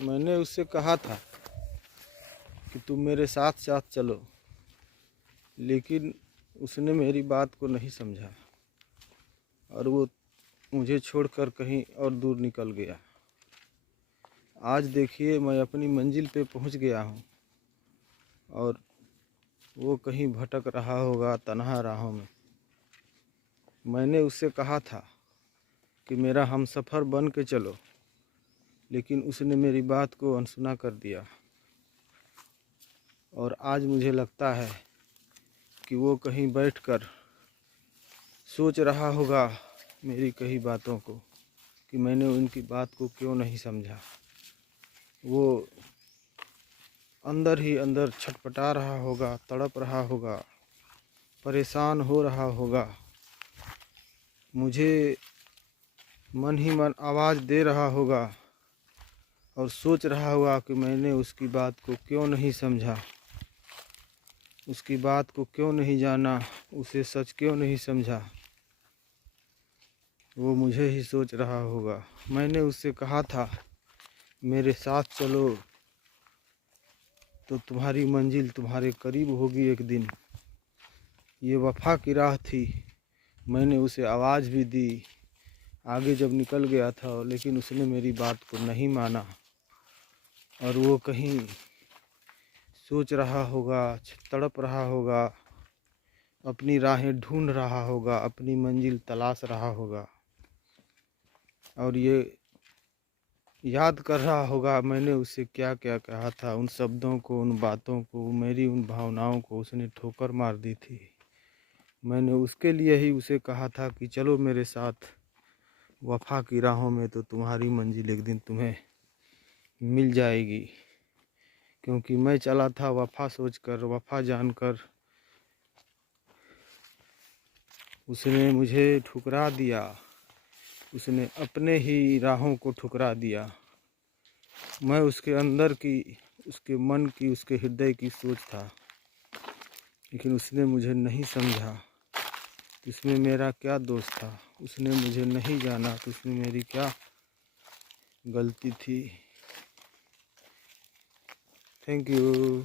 मैंने उससे कहा था कि तुम मेरे साथ साथ चलो, लेकिन उसने मेरी बात को नहीं समझा और वो मुझे छोड़कर कहीं और दूर निकल गया। आज देखिए मैं अपनी मंजिल पे पहुंच गया हूं और वो कहीं भटक रहा होगा तन्हा राहों में। मैंने उससे कहा था कि मेरा हमसफ़र बन के चलो, लेकिन उसने मेरी बात को अनसुना कर दिया और आज मुझे लगता है कि वो कहीं बैठकर सोच रहा होगा मेरी कही बातों को कि मैंने उनकी बात को क्यों नहीं समझा। वो अंदर ही अंदर छटपटा रहा होगा, तड़प रहा होगा, परेशान हो रहा होगा। मुझे मन ही मन आवाज़ दे रहा होगा और सोच रहा होगा कि मैंने उसकी बात को क्यों नहीं समझा, उसकी बात को क्यों नहीं जाना, उसे सच क्यों नहीं समझा। वो मुझे ही सोच रहा होगा। मैंने उससे कहा था मेरे साथ चलो तो तुम्हारी मंजिल तुम्हारे करीब होगी एक दिन। ये वफ़ा की राह थी। मैंने उसे आवाज़ भी दी, आगे जब निकल गया था, लेकिन उसने मेरी बात को नहीं माना और वो कहीं सोच रहा होगा, तड़प रहा होगा, अपनी राहें ढूंढ रहा होगा, अपनी मंजिल तलाश रहा होगा और ये याद कर रहा होगा मैंने उससे क्या क्या कहा था। उन शब्दों को, उन बातों को, मेरी उन भावनाओं को उसने ठोकर मार दी थी। मैंने उसके लिए ही उसे कहा था कि चलो मेरे साथ वफ़ा की राहों में, तो तुम्हारी मंजिल एक दिन तुम्हें मिल जाएगी। क्योंकि मैं चला था वफ़ा सोचकर, वफ़ा जानकर, उसने मुझे ठुकरा दिया। उसने अपने ही राहों को ठुकरा दिया। मैं उसके अंदर की, उसके मन की, उसके हृदय की सोच था, लेकिन उसने मुझे नहीं समझा। तो इसमें मेरा क्या दोष था? उसने मुझे नहीं जाना तो इसमें मेरी क्या गलती थी? Thank you.